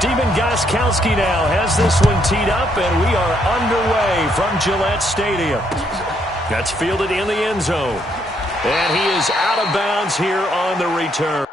Stephen Gostkowski now has this one teed up, and we are underway from Gillette Stadium. That's fielded in the end zone. And he is out of bounds here on the return.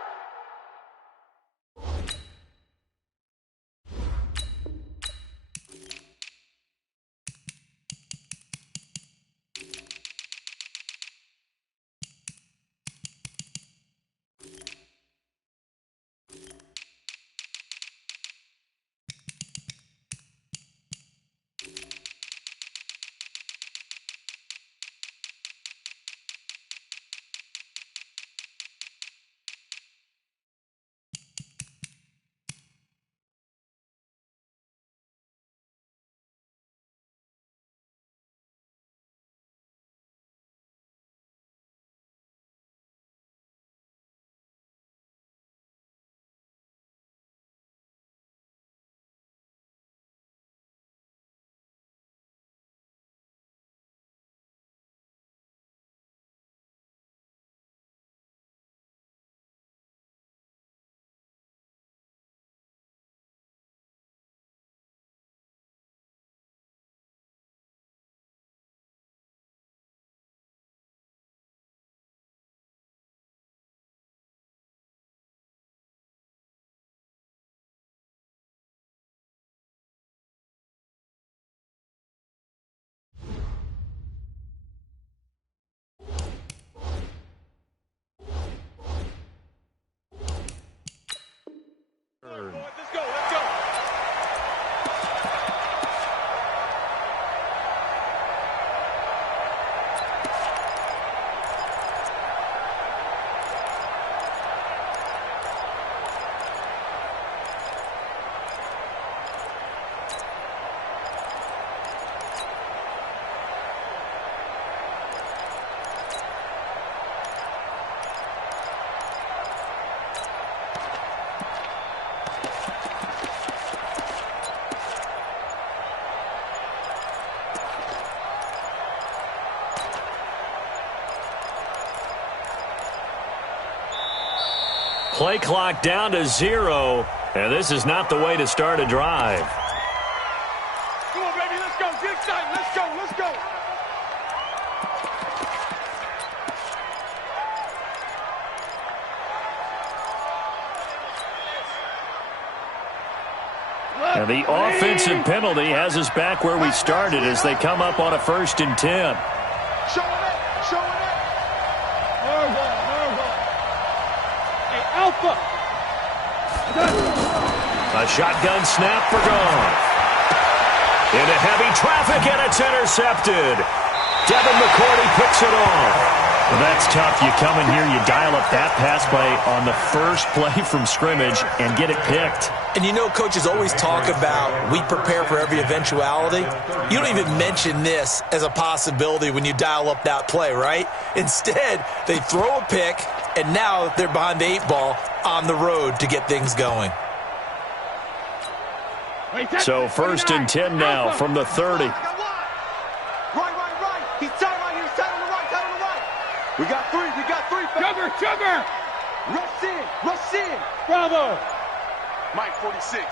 Let's go, let's go. Play clock down to 0, and this is not the way to start a drive. Come on, baby, let's go. Get excited. Let's go, let's go. And the offensive penalty has us back where we started as they come up on a 1st and 10. Show it, show it. Alpha. A shotgun snap for Goat. Into heavy traffic, and it's intercepted. Devin McCourty picks it off. Well, that's tough. You come in here, you dial up that pass play on the first play from scrimmage and get it picked. And you know, coaches always talk about we prepare for every eventuality. You don't even mention this as a possibility when you dial up that play, right? Instead, they throw a pick, and now they're behind the 8 ball on the road to get things going. So 1st and 10 now from the 30. Right. He's tight right here. He's tight on the right. We got three. Sugar. Rush in. Bravo. Mike 46.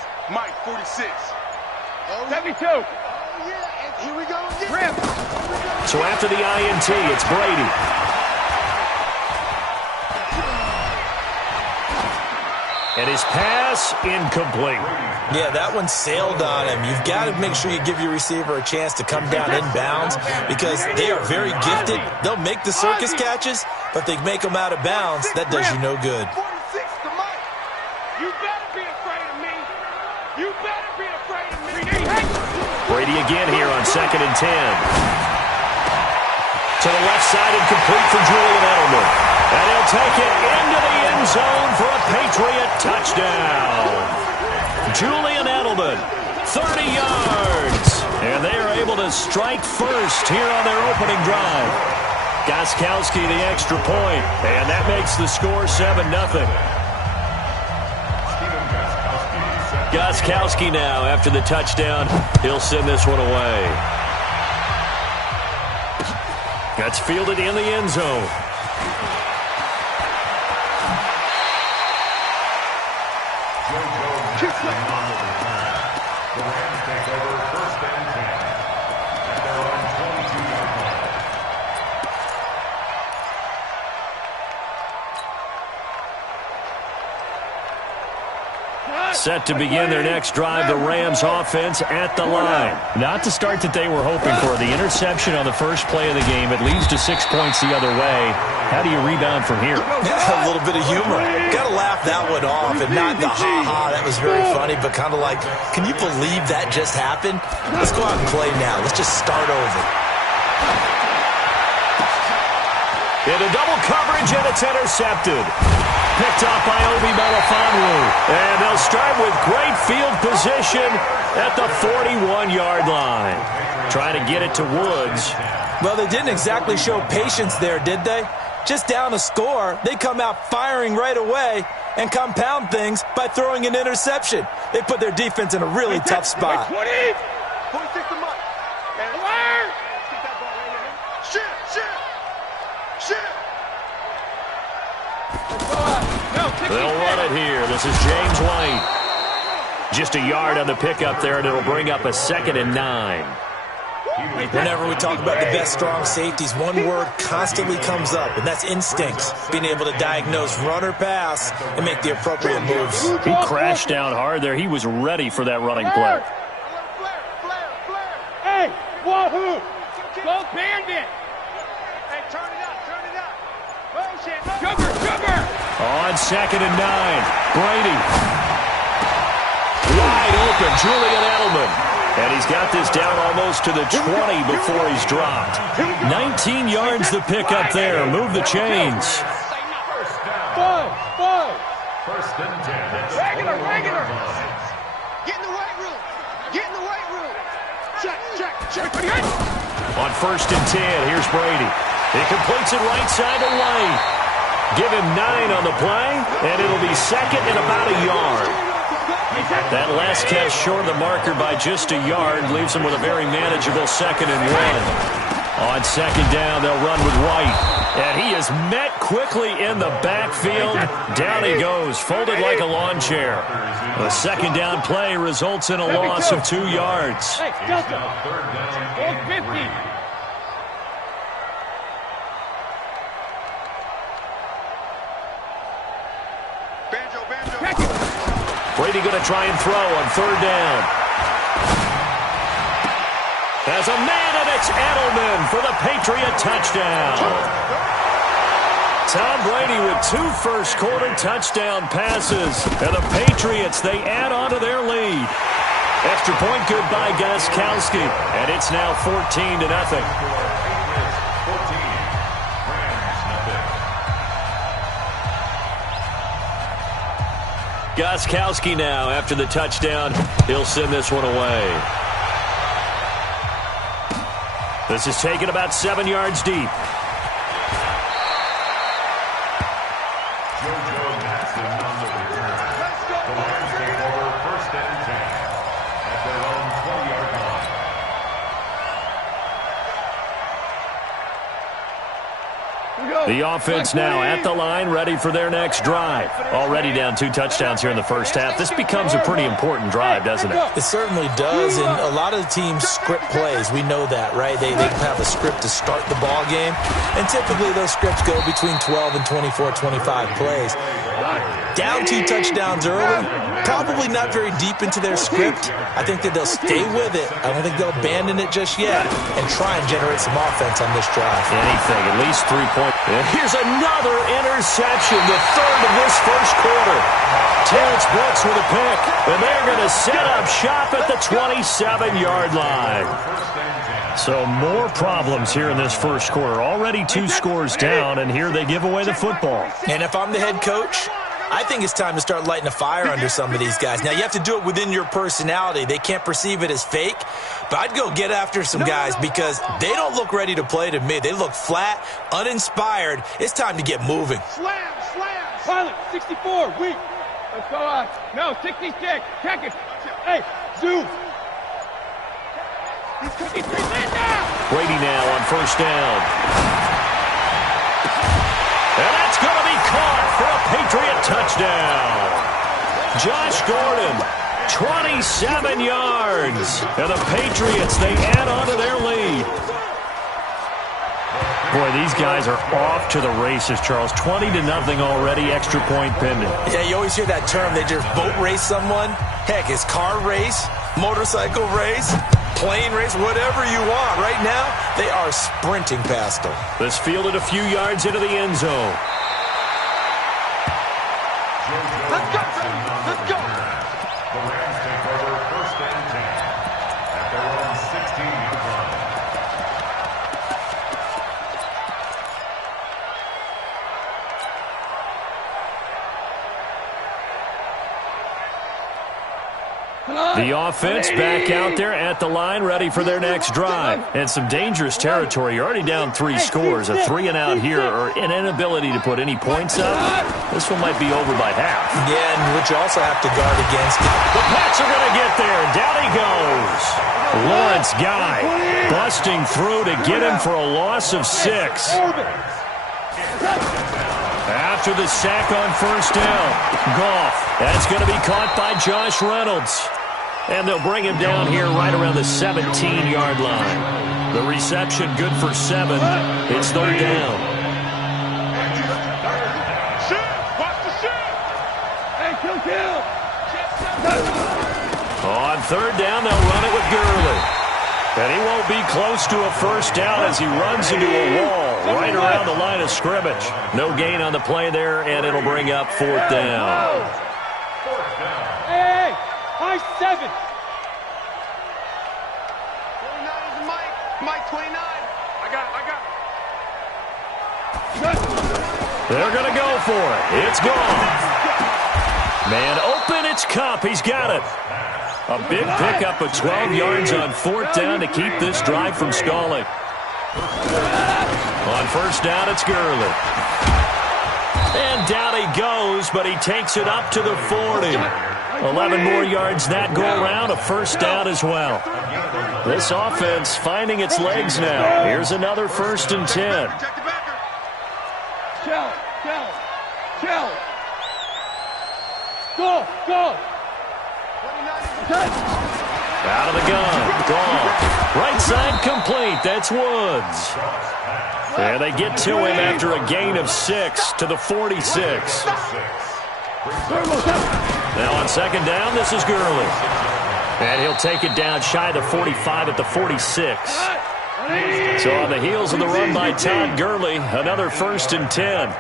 Oh, 72. Oh, yeah. And here we go again. So after the INT, it's Brady. And his pass incomplete. Yeah, that one sailed on him. You've got to make sure you give your receiver a chance to come down inbounds because they are very gifted. They'll make the circus catches, but they make them out of bounds. That does you no good. 46 to Mike. You better be afraid of me. Brady again here on 2nd and 10. To the left side and complete for Julian Edelman. And he'll take it into the end zone for a Patriot touchdown. Julian Edelman, 30 yards. And they are able to strike first here on their opening drive. Gostkowski the extra point, and that makes the score 7-0. Gostkowski now after the touchdown. He'll send this one away. That's fielded in the end zone. The Rams take over 1st and 10 at their own 22-yard line. Set to begin their next drive, the Rams offense at the line. Not the start that they were hoping for. The interception on the first play of the game, it leads to 6 points the other way. How do you rebound from here? A little bit of humor. Got to laugh that one off and not the ha-ha. That was very funny, but kind of like, can you believe that just happened? Let's go out and play now. Let's just start over. Into double coverage, and it's intercepted. Picked off by Obi Melifonwu. And they'll start with great field position at the 41-yard line. Trying to get it to Woods. Well, they didn't exactly show patience there, did they? Just down a score, they come out firing right away and compound things by throwing an interception. They put their defense in a really tough spot. 26 to Mike. They'll run it here. This is James White. Just a yard on the pickup there, and it'll bring up a 2nd and 9. Whenever we talk about the best strong safeties, one word constantly comes up, and that's instincts. Being able to diagnose run or pass and make the appropriate moves. He crashed down hard there. He was ready for that running play. Hey, wahoo! Go Bandit! Hey, turn it up, turn it up. Motion. Sugar! On 2nd and 9, Brady. Wide open, Julian Edelman. And he's got this down almost to the 20 before he's dropped. 19 yards the pickup there. Move the chains. First down. 1st and 10. Regular. Get in the weight room. Get in the weight room. Check. On 1st and 10, here's Brady. He completes it right side to White. Give him 9 on the play, and it'll be 2nd and about a yard. That last catch short of the marker by just a yard leaves him with a very manageable 2nd and 1. On 2nd down, they'll run with White. And he is met quickly in the backfield. Down he goes, folded like a lawn chair. The 2nd down play results in a loss of 2 yards. Hey, Delta. 50. Brady going to try and throw on 3rd down. As a man, and it's Edelman for the Patriot touchdown. Tom Brady with 2 first-quarter touchdown passes. And the Patriots, they add on to their lead. Extra point good by Gostkowski. And it's now 14-0. Gostkowski now, after the touchdown, he'll send this one away. This is taken about 7 yards deep. The offense now at the line, ready for their next drive. Already down 2 touchdowns here in the first half. This becomes a pretty important drive, doesn't it? It certainly does, and a lot of the teams script plays. We know that, right? They have a script to start the ball game, and typically those scripts go between 12 and 24, 25 plays. Down 2 touchdowns early, probably not very deep into their script. I think that they'll stay with it. I don't think they'll abandon it just yet and try and generate some offense on this drive. Anything, at least 3 points. And here's another interception, the 3rd of this first quarter. Terrence Brooks with a pick, and they're going to set up shop at the 27-yard line. So more problems here in this first quarter. Already 2 scores down, and here they give away the football. And if I'm the head coach, I think it's time to start lighting a fire under some of these guys. Now, you have to do it within your personality. They can't perceive it as fake, but I'd go get after some guys because they don't look ready to play to me. They look flat, uninspired. It's time to get moving. Slam! Pilot, 64, weak. Let's go on. No, 66. Check it. Hey, zoom. He's 53. Brady now on 1st down. And that's going to be caught for a Patriot touchdown. Josh Gordon 27 yards. And the Patriots, they add on to their lead. Boy, these guys are off to the races, Charles. 20-0 already, extra point pending. Yeah, you always hear that term. They just boat race someone. Heck, it's car race, motorcycle race, plane race, whatever you want. Right now, they are sprinting past them. This fielded a few yards into the end zone. Let's go, baby. Let's go. The Rams take over 1st and 10 at their own 16-yard line. The offense back out there at the line, ready for their next drive. And some dangerous territory. You're already down 3 scores. A 3-and-out here, or an inability to put any points up. This one might be over by half. Yeah, and which you also have to guard against. The Pats are going to get there. Down he goes. Lawrence Guy busting through to get him for a loss of 6. After the sack on 1st down, Goff. That's going to be caught by Josh Reynolds. And they'll bring him down here right around the 17-yard line. The reception good for 7. It's 3rd down. Watch the shit. Hey, kill. On 3rd down, they'll run it with Gurley. And he won't be close to a 1st down as he runs into a wall right around the line of scrimmage. No gain on the play there, and it'll bring up 4th down. Hey, high 7. 29 is Mike. Mike 29. I got it. They're going to go for it. It's gone. Man open, it's Kupp. He's got it. A big pickup of 12 yards on 4th down to keep this drive from stalling. On 1st down, it's Gurley. And down he goes, but he takes it up to the 40. 11 more yards that go around, a 1st down as well. This offense finding its legs now. Here's another 1st and 10. Kill. Go. Out of the gun. Gone. Right side complete. That's Woods. And they get to him after a gain of 6 to the 46. Now on 2nd down, this is Gurley. And he'll take it down shy of the 45 at the 46. So on the heels of the run by Todd Gurley, another 1st and 10.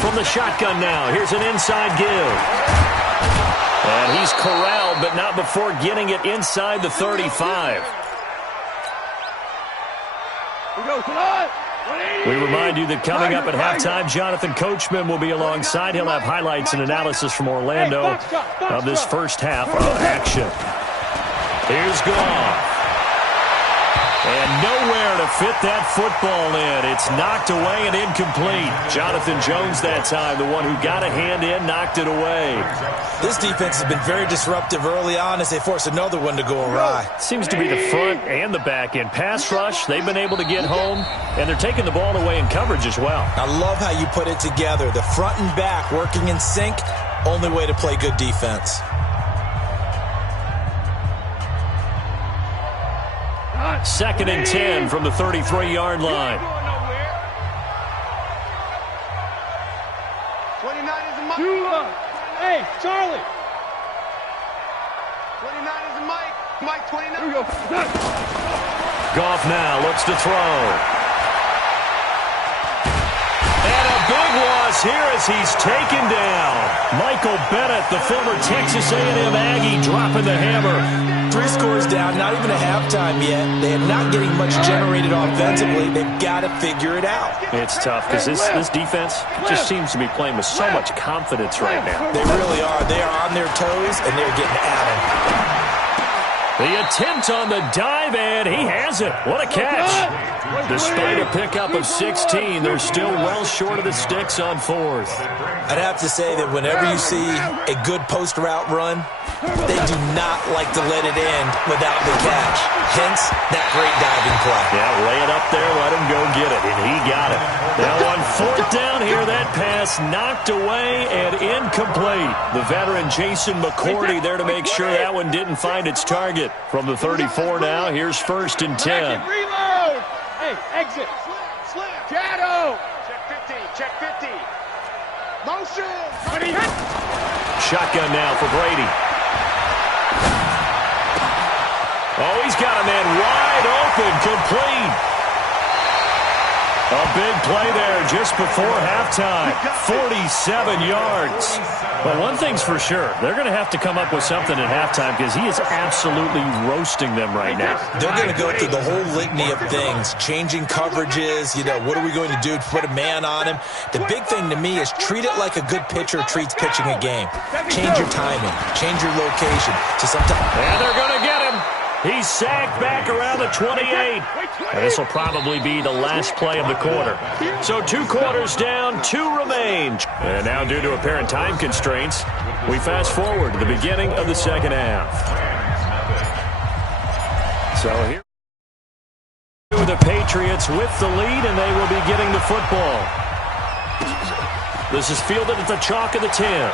From the shotgun now, here's an inside give. And he's corralled, but not before getting it inside the 35. We remind you that coming up at halftime, Jonathan Coachman will be alongside. He'll have highlights and analysis from Orlando of this first half of action. Here's Goff. And nowhere to fit that football in. It's knocked away and incomplete. Jonathan Jones that time, the one who got a hand in, knocked it away. This defense has been very disruptive early on as they force another one to go awry. Seems to be the front and the back end. Pass rush, they've been able to get home, and they're taking the ball away in coverage as well. I love how you put it together. The front and back working in sync, only way to play good defense. Second and 10 from the 33-yard line. 29 is a Mike. Hey, Charlie. 29 is a Mike. Mike 29. Goff now looks to throw. And a big loss here as he's taken down. Michael Bennett, the former Texas A&M Aggie, dropping the hammer. 3 scores down, not even a halftime yet. They are not getting much generated offensively. They've got to figure it out. It's tough because this defense just seems to be playing with so much confidence right now. They really are. They are on their toes, and they're getting at it. The attempt on the dive, and he has it. What a catch. Despite a pickup of 16, they're still well short of the sticks on 4th. I'd have to say that whenever you see a good post route run, they do not like to let it end without the catch. Hence, that great diving play. Yeah, lay it up there, let him go get it, and he got it. Now on 4th down here, that that pass knocked away and incomplete. The veteran Jason McCourty there to make sure that one didn't find its target. From the 34 now, here's 1st and 10. Reload! Hey, exit. Slam. Shadow. Check 50. Motion. Shotgun now for Brady. Oh, he's got a man wide open, complete. A big play there just before halftime. 47 yards. Well, one thing's for sure. They're going to have to come up with something at halftime because he is absolutely roasting them right now. They're going to go through the whole litany of things, changing coverages, what are we going to do to put a man on him? The big thing to me is treat it like a good pitcher treats pitching a game. Change your timing, change your location. So sometimes... And they're going to get him. He's sacked back around the 28. And this will probably be the last play of the quarter. So 2 quarters down, 2 remain. And now due to apparent time constraints, we fast forward to the beginning of the second half. So here the Patriots with the lead, and they will be getting the football. This is fielded at the chalk of the 10.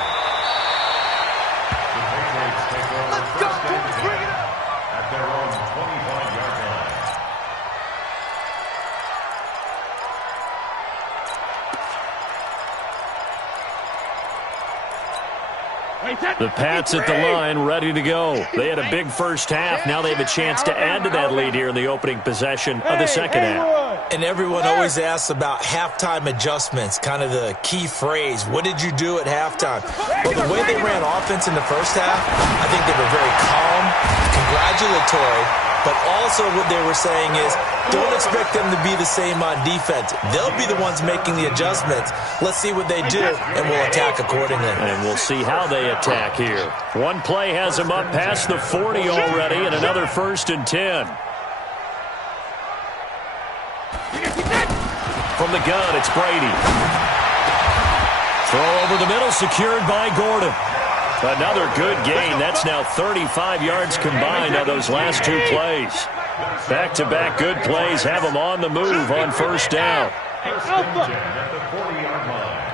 The Pats at the line, ready to go. They had a big first half. Now they have a chance to add to that lead here in the opening possession of the second half. And everyone always asks about halftime adjustments, kind of the key phrase. What did you do at halftime? Well, the way they ran offense in the first half, I think they were very calm, congratulatory, but also what they were saying is don't expect them to be the same on defense. They'll be the ones making the adjustments. Let's see what they do, and we'll attack accordingly. And we'll see how they attack here. One play has them up past the 40 already, and another 1st and 10. From the gun, it's Brady. Throw over the middle, secured by Gordon. Another good gain. That's now 35 yards combined on those last 2 plays. Back-to-back good plays have them on the move on 1st down. At the 40-yard line.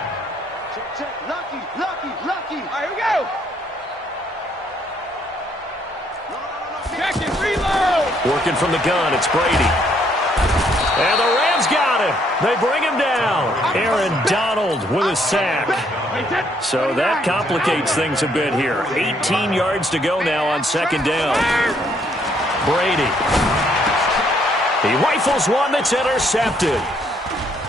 Lucky. All right, here we go. Check it, reload. Working from the gun, it's Brady. And the Rams got him. They bring him down. Aaron Donald with a sack. So that complicates things a bit here. 18 yards to go now on 2nd down. Brady. He rifles one that's intercepted.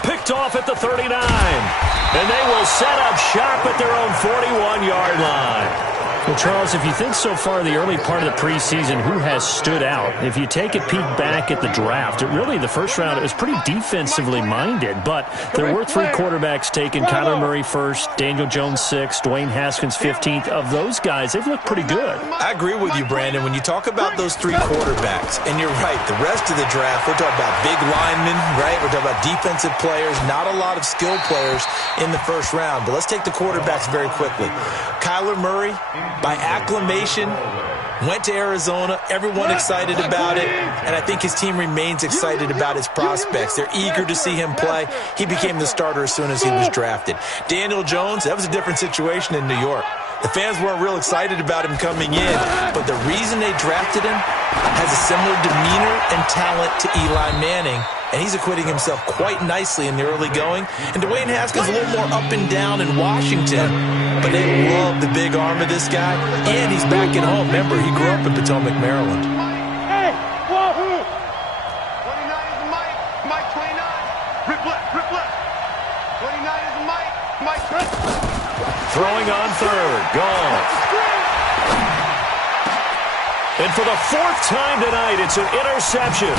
Picked off at the 39. And they will set up shop at their own 41-yard line. Well, Charles, if you think so far the early part of the preseason, who has stood out? If you take a peek back at the draft, the first round, it was pretty defensively minded, but there were 3 quarterbacks taken. Kyler Murray first, Daniel Jones 6th, Dwayne Haskins 15th. Of those guys, they've looked pretty good. I agree with you, Brandon. When you talk about those 3 quarterbacks, and you're right, the rest of the draft, we're talking about big linemen, right? We're talking about defensive players, not a lot of skilled players in the first round. But let's take the quarterbacks very quickly. Kyler Murray, by acclamation, went to Arizona. Everyone excited about it, and I think his team remains excited about his prospects. They're eager to see him play. He became the starter as soon as he was drafted. Daniel Jones, that was a different situation in New York. The fans weren't real excited about him coming in, but the reason they drafted him has a similar demeanor and talent to Eli Manning, and he's acquitting himself quite nicely in the early going. And Dwayne Haskins a little more up and down in Washington, but they love the big arm of this guy, and he's back at home. Remember, he grew up in Potomac, Maryland. Hey, whoa! 29 is the Mike. Mike 29. Rip left. 29 is the Mike 20. Throwing on 3rd. Gone. And for the 4th time tonight, it's an interception.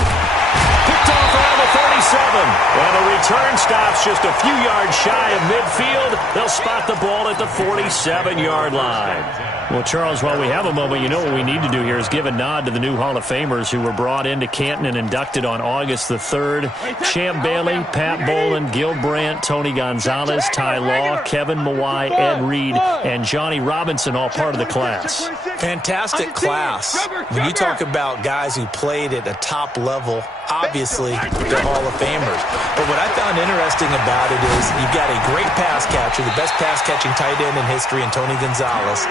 Picked off around the 37. And the return stops just a few yards shy of midfield. They'll spot the ball at the 47-yard line. Well, Charles, while we have a moment, what we need to do here is give a nod to the new Hall of Famers who were brought into Canton and inducted on August the 3rd. Champ Bailey, Pat Bolin, Gil Brandt, Tony Gonzalez, Ty Law, Kevin Mawai, Ed Reed, and Johnny Robinson, all part of the class. Fantastic class. when you talk about guys who played at a top level, obviously they're Hall of Famers. But what I found interesting about it is you've got a great pass catcher, the best pass-catching tight end in history, in Tony Gonzalez.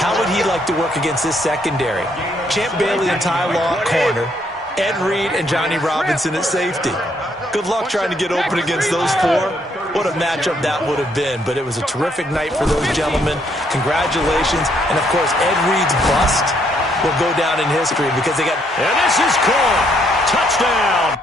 How would he like to work against this secondary? Champ Bailey and Ty Law at corner, Ed Reed and Johnny Robinson at safety. Good luck trying to get open against those four. What a matchup that would have been. But it was a terrific night for those gentlemen. Congratulations. And, of course, Ed Reed's bust will go down in history because they got... And this is caught. Touchdown.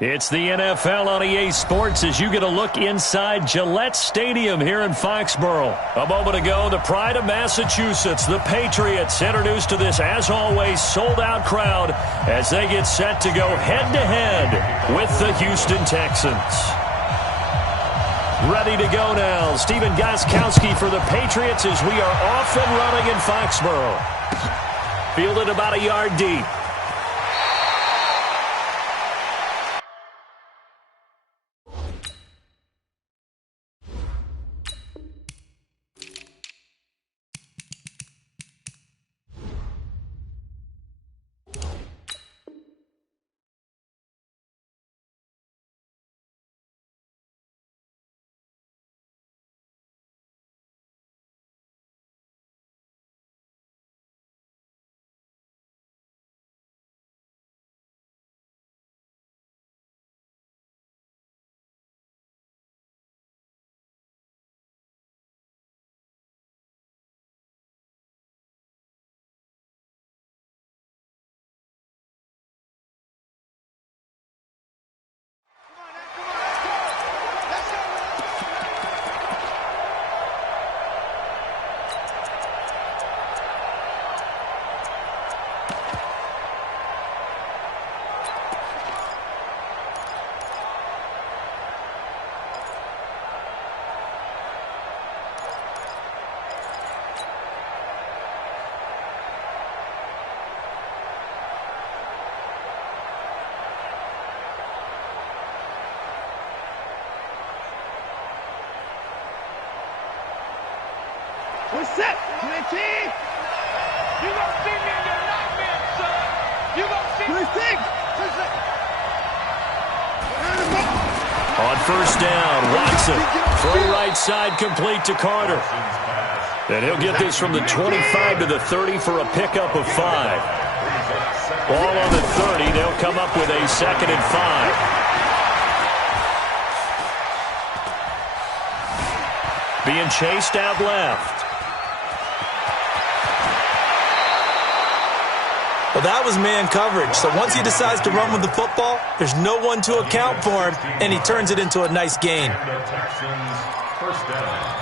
It's the NFL on EA Sports as you get a look inside Gillette Stadium here in Foxborough. A moment ago, the pride of Massachusetts, the Patriots, introduced to this, as always, sold-out crowd as they get set to go head-to-head with the Houston Texans. Ready to go now, Stephen Gostkowski for the Patriots as we are off and running in Foxborough. Fielded about a yard deep. We're set. Team. You gonna see me in your nightmare, son. You gonna see me. On first down, Watson. Throw right side complete to Carter. And he'll get this from the 25 to the 30 for a pickup of 5. Ball on the 30. They'll come up with a 2nd and 5. Being chased out left. Well, that was man coverage. So once he decides to run with the football, there's no one to account for him, and he turns it into a nice gain. The Texans, first down.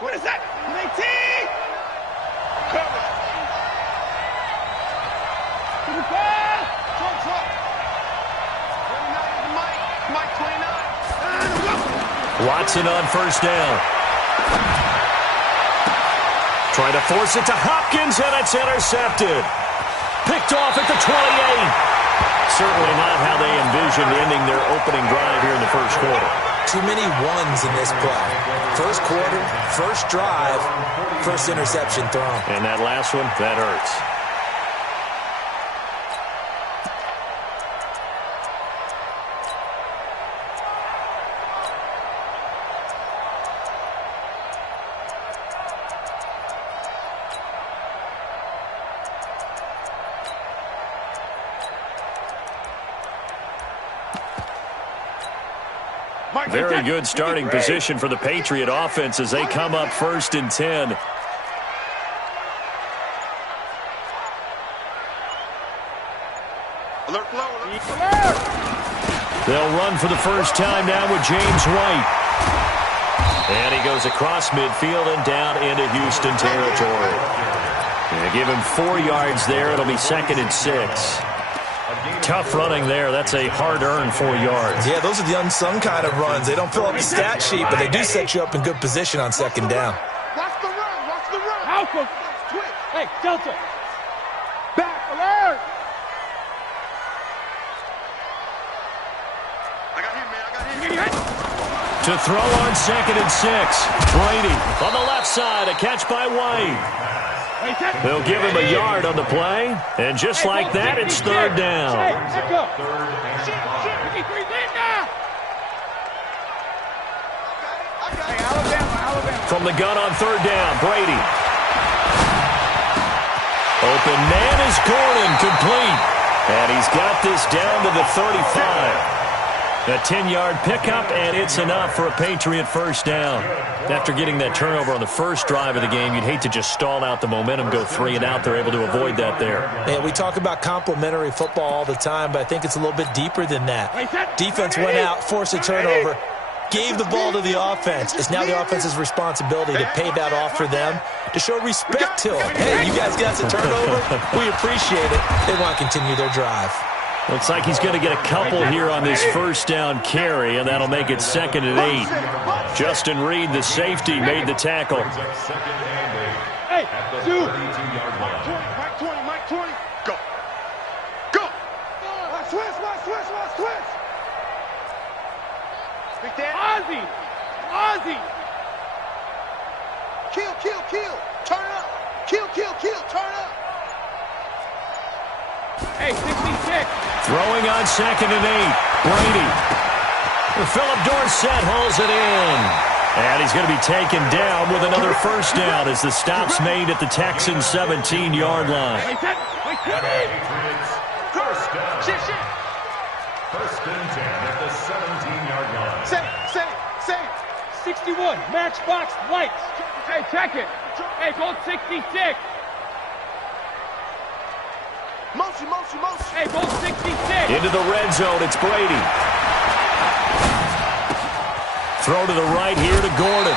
What is that? 19! Cover. To the ball! Truck. 29 Mike 29. Watson on first down. Trying to force it to Hopkins, and it's intercepted. Picked off at the 28. Certainly not how they envisioned ending their opening drive here in the first quarter. Too many ones in this play. First quarter, first drive, first interception thrown. And that last one, that hurts. Very good starting position for the Patriot offense as they come up 1st and 10. They'll run for the first time now with James White. And he goes across midfield and down into Houston territory. And give him 4 yards there. It'll be 2nd and 6. Tough running there. That's a hard-earned 4 yards. Yeah, those are the unsung kind of runs. They don't fill up the stat sheet, but they do set you up in good position on 2nd down. Watch the run. Alpha. Twitch. Hey, Delta. Back. Alert. I got him, man. To throw on 2nd and 6. Brady on the left side. A catch by White. They'll give him a yard on the play. And just like that, it's 3rd down. From the gun on 3rd down, Brady. Open man is Gordon, complete. And he's got this down to the 35. A 10-yard pickup, and it's enough for a Patriot first down. After getting that turnover on the first drive of the game, you'd hate to just stall out the momentum, go 3 and out. They're able to avoid that there. And we talk about complementary football all the time, but I think it's a little bit deeper than that. Defense went out, forced a turnover, gave the ball to the offense. It's now the offense's responsibility to pay that off for them, to show respect to them. Hey, you guys got the turnover. We appreciate it. They want to continue their drive. Looks like he's going to get a couple here on this first down carry, and that'll make it 2nd and 8. Justin Reed, the safety, made the tackle. Hey, two. Mike 20. Go. Switch. Big Dan. Ozzy. Kill. Turn up. Kill. Turn up. Hey, 66. Throwing on 2nd and 8. Brady. Philip Dorsett hauls it in. And he's going to be taken down with another first down as the stop's made at the Texans' 17-yard line. First down. First and 10 at the 17-yard line. Say. 61. Matchbox lights. Hey, check it. Hey, gold 66. Motion. Hey, goal 66. Into the red zone, it's Brady. Throw to the right here to Gordon.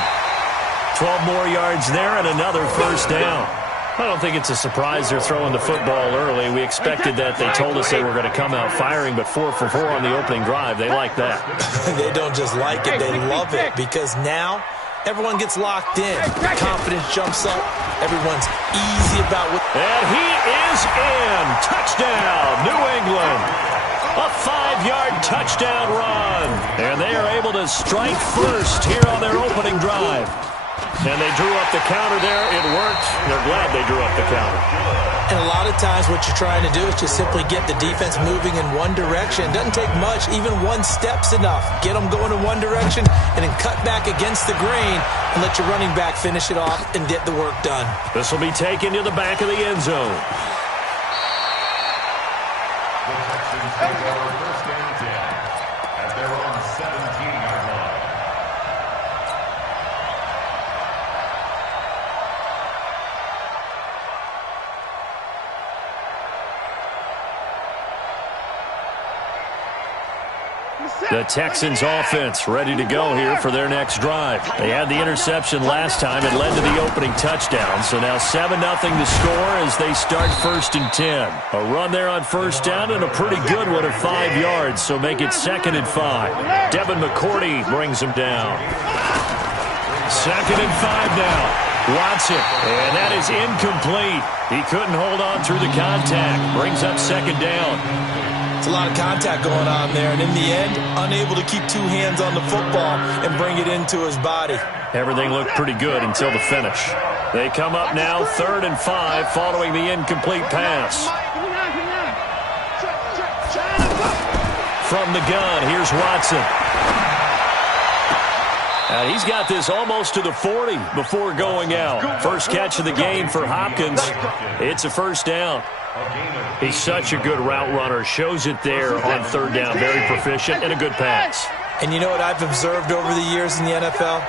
12 more yards there and another first down. I don't think it's a surprise they're throwing the football early. We expected that. They told us they were going to come out firing, but 4 for 4 on the opening drive. They like that. They don't just like it, they love it, because now everyone gets locked in. Confidence jumps up. Everyone's easy about what... And he is in. Touchdown, New England. A 5-yard touchdown run. And they are able to strike first here on their opening drive. And they drew up the counter there. It worked. They're glad they drew up the counter. And a lot of times what you're trying to do is just simply get the defense moving in one direction. It doesn't take much. Even one step's enough. Get them going in one direction and then cut back against the grain and let your running back finish it off and get the work done. This will be taken to the back of the end zone. The Texans take over first and 10 at their own 17-yard line. The Texans offense ready to go here for their next drive. They had the interception last time. It led to the opening touchdown. So now 7-0 to score as they start first and 10. A run there on first down and a pretty good one at 5 yards. So make it 2nd and 5. Devin McCourty brings him down. 2nd and 5 now. Watson, and that is incomplete. He couldn't hold on through the contact. Brings up 2nd down. It's a lot of contact going on there, and in the end, unable to keep 2 hands on the football and bring it into his body. Everything looked pretty good until the finish. They come up now 3rd and 5 following the incomplete pass. From the gun, here's Watson. And he's got this almost to the 40 before going out. First catch of the game for Hopkins. It's a first down. He's such a good route runner. Shows it there on 3rd down. Very proficient and a good pass. And you know what I've observed over the years in the NFL?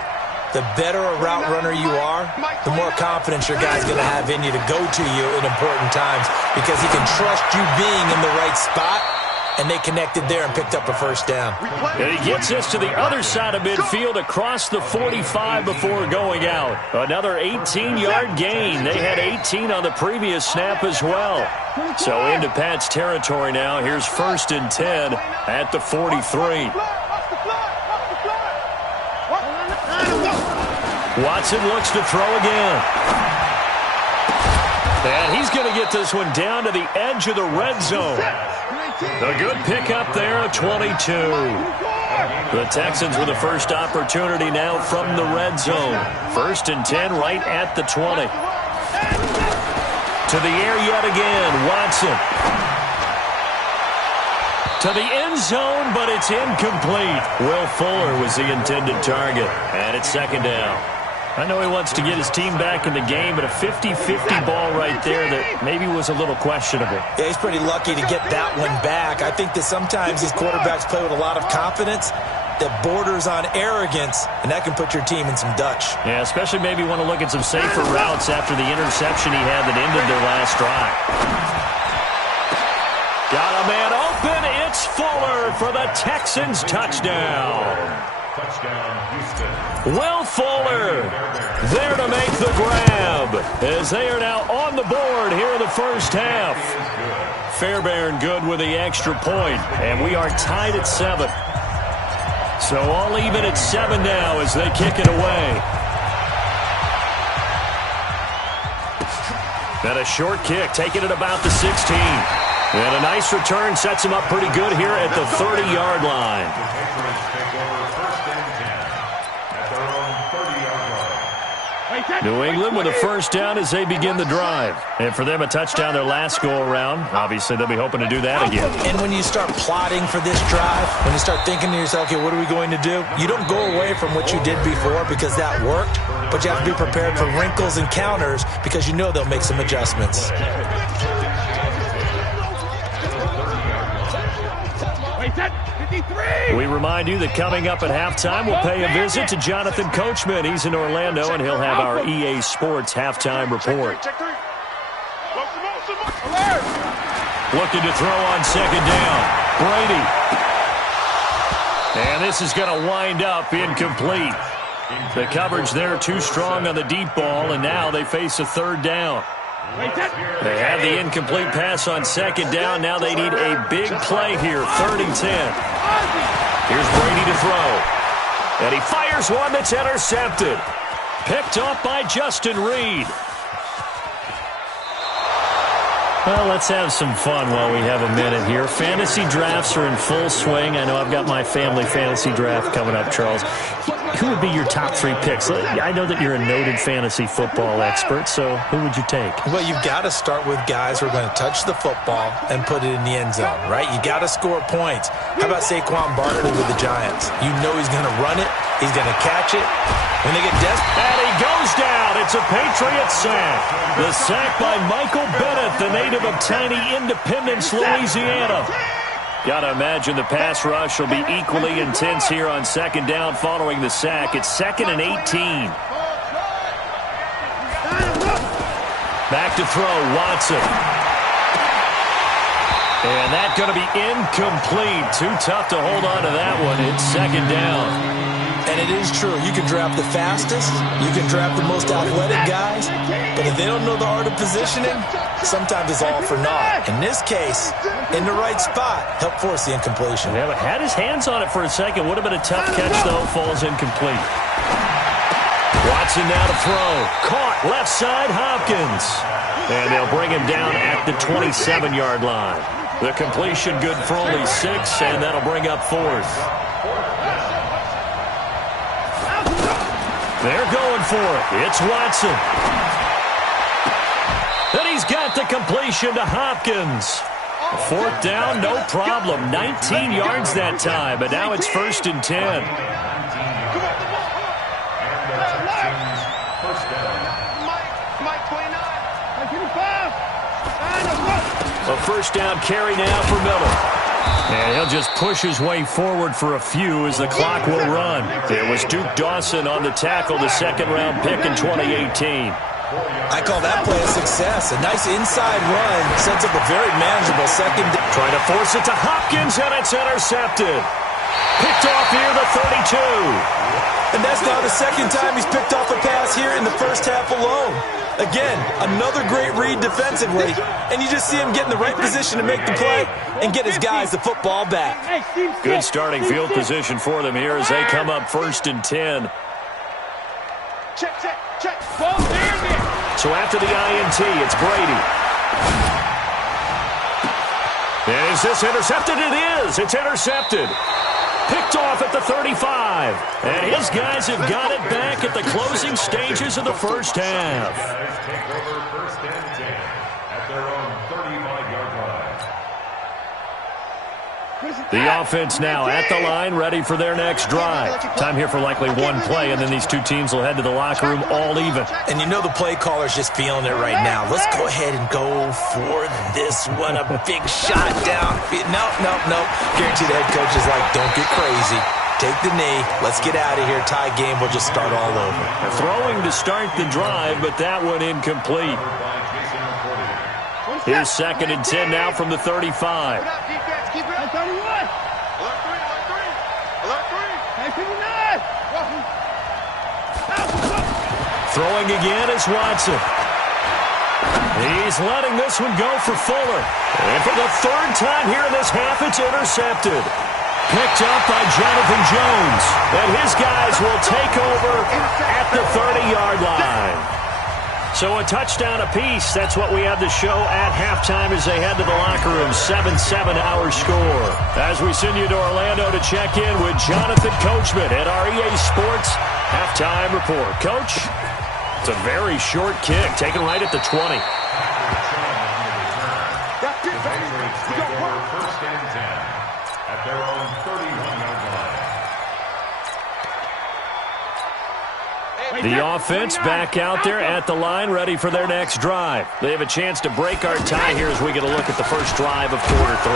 The better a route runner you are, the more confidence your guy's going to have in you to go to you in important times because he can trust you being in the right spot. And they connected there and picked up a first down. And he gets us to the other side of midfield across the 45 before going out. Another 18-yard gain. They had 18 on the previous snap as well. So into Pat's territory now. Here's 1st and 10 at the 43. Watson looks to throw again. And he's going to get this one down to the edge of the red zone. A good pickup there at 22. The Texans with the first opportunity now from the red zone. 1st and 10 right at the 20. To the air yet again, Watson. To the end zone, but it's incomplete. Will Fuller was the intended target. And it's 2nd down. I know he wants to get his team back in the game, but a 50-50 ball right there that maybe was a little questionable. Yeah, he's pretty lucky to get that one back. I think that sometimes these quarterbacks play with a lot of confidence that borders on arrogance, and that can put your team in some Dutch. Yeah, especially maybe want to look at some safer routes after the interception he had that ended their last drive. Got a man open. It's Fuller for the Texans touchdown. Touchdown, Houston. Will Fuller there to make the grab as they are now on the board here in the first half. Fairbairn good with the extra point, and we are tied at 7. So all even at 7 now as they kick it away. And a short kick, taking it about the 16. And a nice return sets him up pretty good here at the 30-yard line. New England with a first down as they begin the drive. And for them, a touchdown their last go-around. Obviously, they'll be hoping to do that again. And when you start plotting for this drive, when you start thinking to yourself, okay, what are we going to do? You don't go away from what you did before because that worked, but you have to be prepared for wrinkles and counters because you know they'll make some adjustments. We remind you that coming up at halftime, we'll pay a visit to Jonathan Coachman. He's in Orlando, and he'll have our EA Sports halftime report. Looking to throw on 2nd down. Brady. And this is going to wind up incomplete. The coverage there too strong on the deep ball, and now they face a 3rd down. They had the incomplete pass on 2nd down. Now they need a big play here, 3rd and 10. Here's Brady to throw. And he fires here's one that's intercepted. Picked off by Justin Reed. Well, let's have some fun while we have a minute here. Fantasy drafts are in full swing. I know I've got my family fantasy draft coming up, Charles. Who would be your top 3 picks? I know that you're a noted fantasy football expert, so who would you take? Well, you've got to start with guys who are going to touch the football and put it in the end zone, right? You got to score points. How about Saquon Barkley with the Giants? You know he's going to run it. He's going to catch it. When they get desperate. And he goes down. It's a Patriot sack. The sack by Michael Bennett, the native of tiny Independence, Louisiana. Got to imagine the pass rush will be equally intense here on second down following the sack. It's 2nd and 18. Back to throw, Watson. And that's going to be incomplete. Too tough to hold on to that one. It's 2nd down. And it is true. You can draft the fastest. You can draft the most athletic guys. But if they don't know the art of positioning, sometimes it's all for naught. In this case, in the right spot, help force the incompletion. Yeah, but had his hands on it for a second. Would have been a tough catch, though. Falls incomplete. Watson now to throw. Caught left side, Hopkins. And they'll bring him down at the 27-yard line. The completion good for only 6, and that'll bring up 4th. They're going for it. It's Watson. And he's got the completion to Hopkins. 4th down, no problem. 19 yards that time, but now it's 1st and 10. A 1st down carry now for Miller. And he'll just push his way forward for a few as the clock will run. It was Duke Dawson on the tackle, the 2nd-round pick in 2018. I call that play a success. A nice inside run sets up a very manageable second. Trying to force it to Hopkins, and it's intercepted. Picked off here, the 32. And that's now the 2nd time he's picked off a pass here in the first half alone. Again, another great read defensively, and you just see him get in the right position to make the play and get his guys the football back. Good starting field position for them here as they come up 1st and 10. Check. So after the INT, it's Brady. And is this intercepted? It is. It's intercepted. Picked off at the 35. And his guys have got it back at the closing stages of the first half. Take over 1st and 10 at their own 35-yard line. The offense now at the line, ready for their next drive. Time here for likely one play, and then these two teams will head to the locker room all even. And you know the play caller's just feeling it right now. Let's go ahead and go for this one. A big shot down. No. Guarantee the head coach is like, don't get crazy. Take the knee. Let's get out of here. Tie game. We'll just start all over. Throwing to start the drive, but that one incomplete. Here's 2nd and 10 now from the 35. Throwing again is Watson. He's letting this one go for Fuller. And for the 3rd time here in this half, it's intercepted. Picked up by Jonathan Jones. And his guys will take over at the 30-yard line. So a touchdown apiece. That's what we have to show at halftime as they head to the locker room. 7-7 our score. As we send you to Orlando to check in with Jonathan Coachman at our EA Sports halftime report. Coach, it's a very short kick, taken right at the 20. The Patriots take over 1st and 10 at their own 31-yard line. The offense back out there at the line, ready for their next drive. They have a chance to break our tie here as we get a look at the first drive of quarter 3.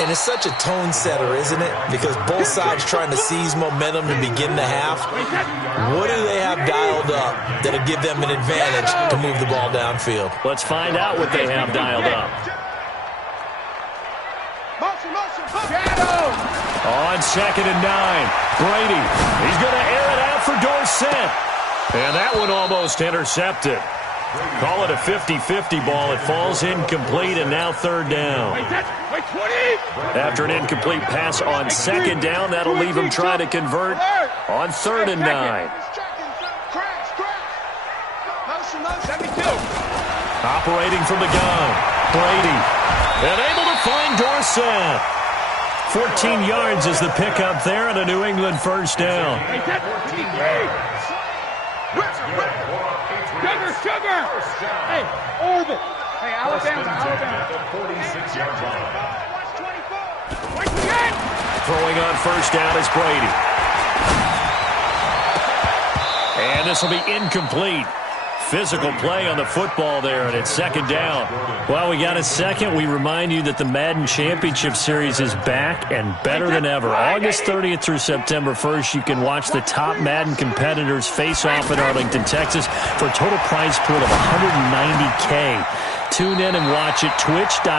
And it's such a tone setter, isn't it? Because both sides trying to seize momentum to begin the half. What do they have dialed up that'll give them an advantage to move the ball downfield? Let's find out what they have dialed up. On 2nd and 9, Brady. He's going to air it out for Dorsett. And that one almost intercepted. Call it a 50-50 ball. It falls incomplete, and now third down. After an incomplete pass on second down, that'll leave him trying to convert on 3rd and 9. Operating from the gun, Brady. And able to find Dorsett. 14 yards is the pickup there, and a New England first down. Sugar! Hey, Orbit! Hey, Alabama. 46-yard line. Throwing on first down is Brady. And this will be incomplete. Physical play on the football there, and it's 2nd down. Well, we got a second. We remind you that the Madden Championship Series is back and better than ever. August 30th through September 1st, you can watch the top Madden competitors face off in Arlington, Texas for a total prize pool of $190K. Tune in and watch it, twitch.tv/EA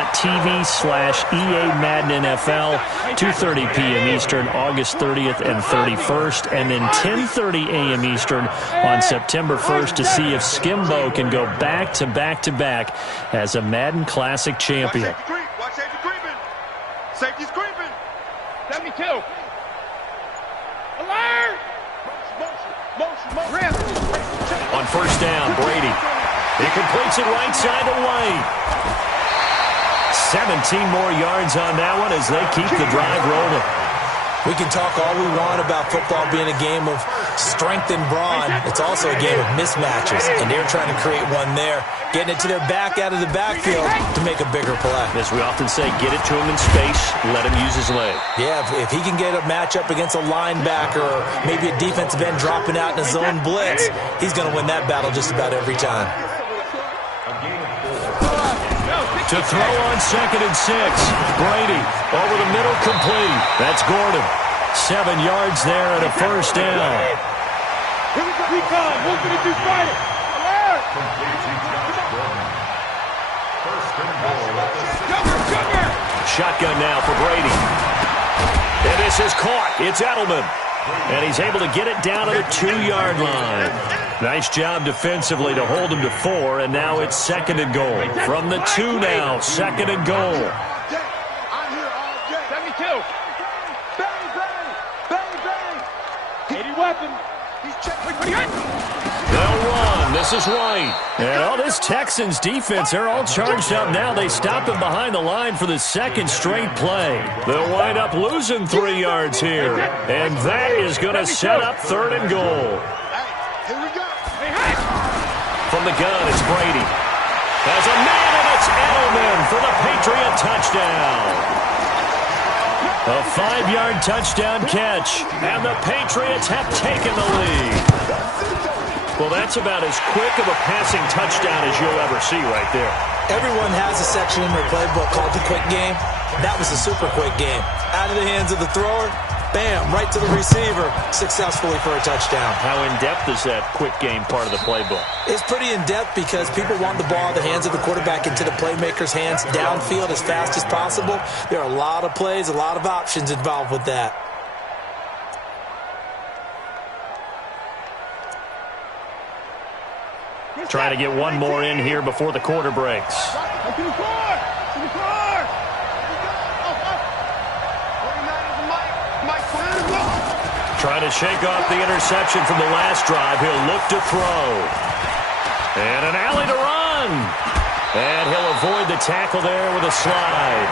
Madden NFL, 2:30 p.m. Eastern, August 30th and 31st, and then 10:30 a.m. Eastern on September 1st to see if Skimbo can go back-to-back-to-back as a Madden Classic champion. Watch safety creeping. Safety's creeping. 72. Alert! Motion. On first down, Brady. He completes it right side to White. 17 more yards on that one as they keep the drive rolling. We can talk all we want about football being a game of strength and brawn. It's also a game of mismatches, and they're trying to create one there, getting it to their back out of the backfield to make a bigger play. As we often say, get it to him in space, let him use his leg. Yeah, if he can get a matchup against a linebacker or maybe a defensive end dropping out in a zone blitz, he's going to win that battle just about every time. To throw on 2nd and 6. Brady over the middle, complete. That's Gordon. 7 yards there and a first down. Here we go. Recon. Who's going to do fighting? Alert! Sugar! Shotgun now for Brady. And this is caught. It's Edelman. And he's able to get it down to the 2-yard line. Nice job defensively to hold him to 4, and now it's 2nd and goal. From the 2 now, 2nd and goal. I'm here all day. 72. Bang! 80 weapon. He's checking. They'll run. This is White. And all this Texans defense, they're all charged up now. They stop him behind the line for the 2nd straight play. They'll wind up losing 3 yards here. And that is going to set up 3rd and goal. Here we go. From the gun, it's Brady. There's a man, and it's Edelman for the Patriot touchdown. A 5-yard touchdown catch, and the Patriots have taken the lead. Well, that's about as quick of a passing touchdown as you'll ever see right there. Everyone has a section in their playbook called the quick game. That was a super quick game. Out of the hands of the thrower, bam, right to the receiver, successfully for a touchdown. How in-depth is that quick game part of the playbook? It's pretty in-depth because people want the ball in the hands of the quarterback into the playmaker's hands downfield as fast as possible. There are a lot of plays, a lot of options involved with that. Trying to get one more in here before the quarter breaks. Trying to shake off the interception from the last drive. He'll look to throw. And an alley to run. And he'll avoid the tackle there with a slide.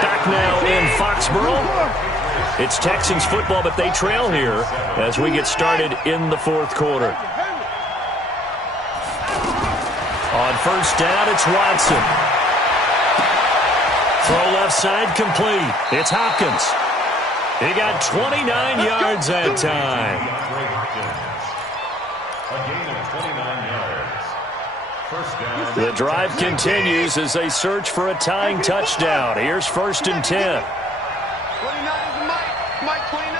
Back now in Foxborough. It's Texans football, but they trail here as we get started in the 4th quarter. On first down, it's Watson. Throw left side, complete. It's Hopkins. He got 29 yards that time. A gain of 29 yards. First down. The drive continues as they search for a tying touchdown. Here's 1st and 10. 29 is Mike 29.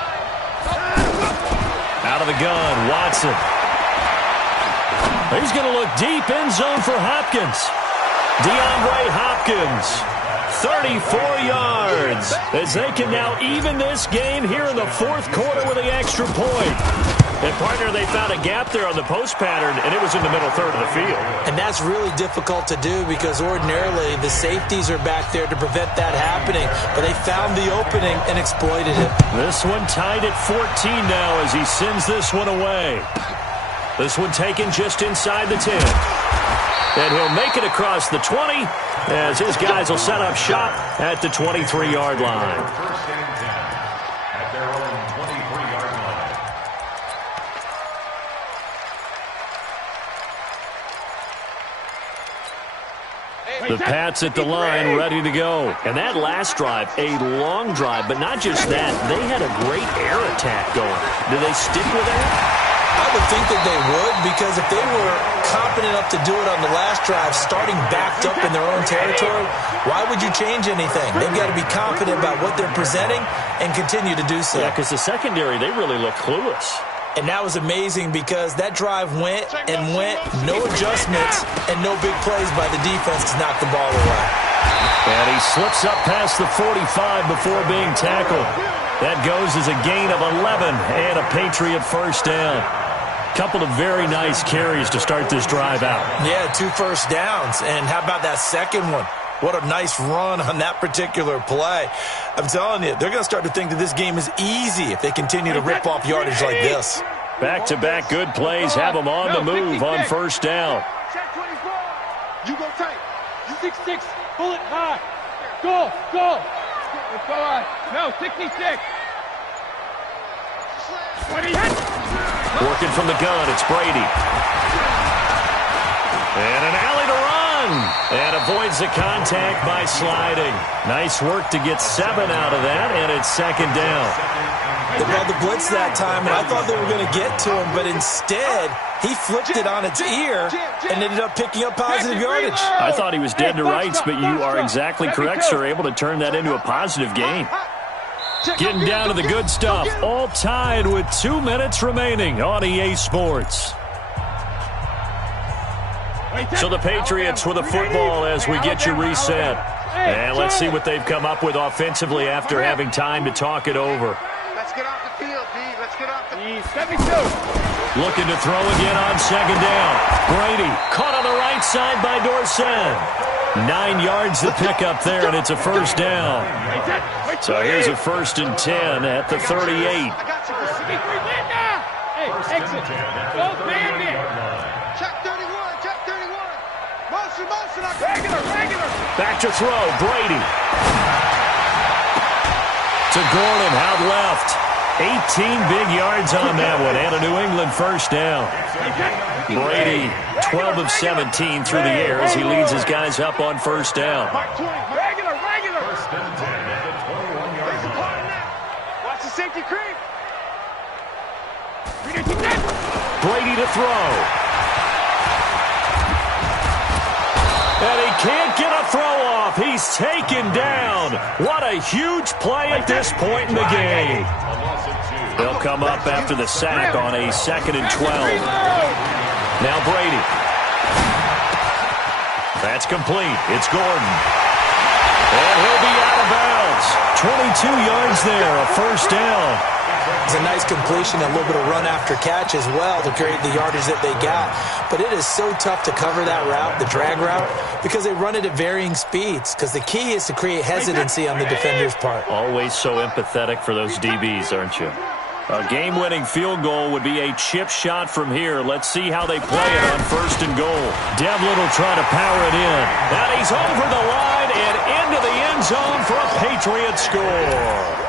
Out of the gun, Watson. He's going to look deep, end zone for Hopkins. DeAndre Hopkins. 34 yards as they can now even this game here in the fourth quarter with the extra point. And, partner, they found a gap there on the post pattern, and it was in the middle third of the field. And that's really difficult to do because ordinarily the safeties are back there to prevent that happening. But they found the opening and exploited it. This one tied at 14 now as he sends this one away. This one taken just inside the 10. And he'll make it across the 20 as his guys will set up shop at the 23-yard line. First and 10 at their own 23-yard line. The Pats at the line, ready to go. And that last drive, a long drive, but not just that. They had a great air attack going. Do they stick with that? I would think that they would, because if they were confident enough to do it on the last drive, starting backed up in their own territory, why would you change anything? They've got to be confident about what they're presenting and continue to do so. Yeah, because the secondary, they really look clueless. And that was amazing because that drive went and went, no adjustments, and no big plays by the defense to knock the ball away. And he slips up past the 45 before being tackled. That goes as a gain of 11 and a Patriot first down. Couple of very nice carries to start this drive out. Yeah, 2 first downs. And how about that second one? What a nice run on that particular play. I'm telling you, they're going to start to think that this game is easy if they continue to rip off yardage like this. Back-to-back good plays have them on the move on first down. Check 24. You go tight. You 6'6". Pull it high. Go, go. Let's go on. No, 66. 20 hits. Working from the gun, it's Brady. And an alley to run. And avoids the contact by sliding. Nice work to get 7 out of that, and it's second down. They brought the blitz that time, and I thought they were going to get to him, but instead he flipped it on its ear and ended up picking up positive yardage. I thought he was dead to rights, but you are exactly correct, sir. Able to turn that into a positive gain. Getting down to the good stuff. All tied with 2 minutes remaining on EA Sports. So the Patriots with a football as we get you reset. And let's see what they've come up with offensively after having time to talk it over. Let's get off the field, D. Let's get off the field. 72. Looking to throw again on second down. Brady caught on the right side by Dorsett. 9 yards to pick up there, and it's a first down. So here's a 1st and 10 at the 38. I got you. Hey, exit. Both man in. Check 31. Check 31. Motion, motion. Regular. Back to throw. Brady. To Gordon, out left. 18 big yards on that one, and a New England first down. Brady, 12 of 17 through the air as he leads his guys up on first down. Regular. First and 10 at the 21-yard line. Watch the safety creep. Brady to throw. And he can't get a throw off. He's taken down. What a huge play at this point in the game. They'll come up after the sack on a 2nd and 12. Now Brady. That's complete. It's Gordon. And he'll be out of bounds. 22 yards there, a first down. It's a nice completion, a little bit of run after catch as well to create the yardage that they got. But it is so tough to cover that route, the drag route, because they run it at varying speeds. Because the key is to create hesitancy on the defender's part. Always so empathetic for those DBs, aren't you? A game-winning field goal would be a chip shot from here. Let's see how they play it on 1st and goal. Devlin will try to power it in. And he's over the line and into the end zone for a Patriot score.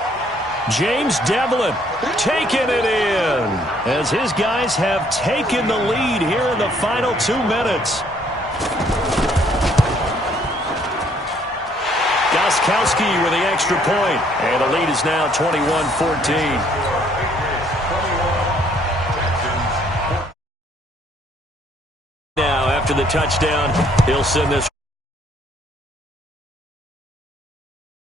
James Devlin taking it in as his guys have taken the lead here in the final 2 minutes. Gostkowski with the extra point, and the lead is now 21-14. Now, after the touchdown, he'll send this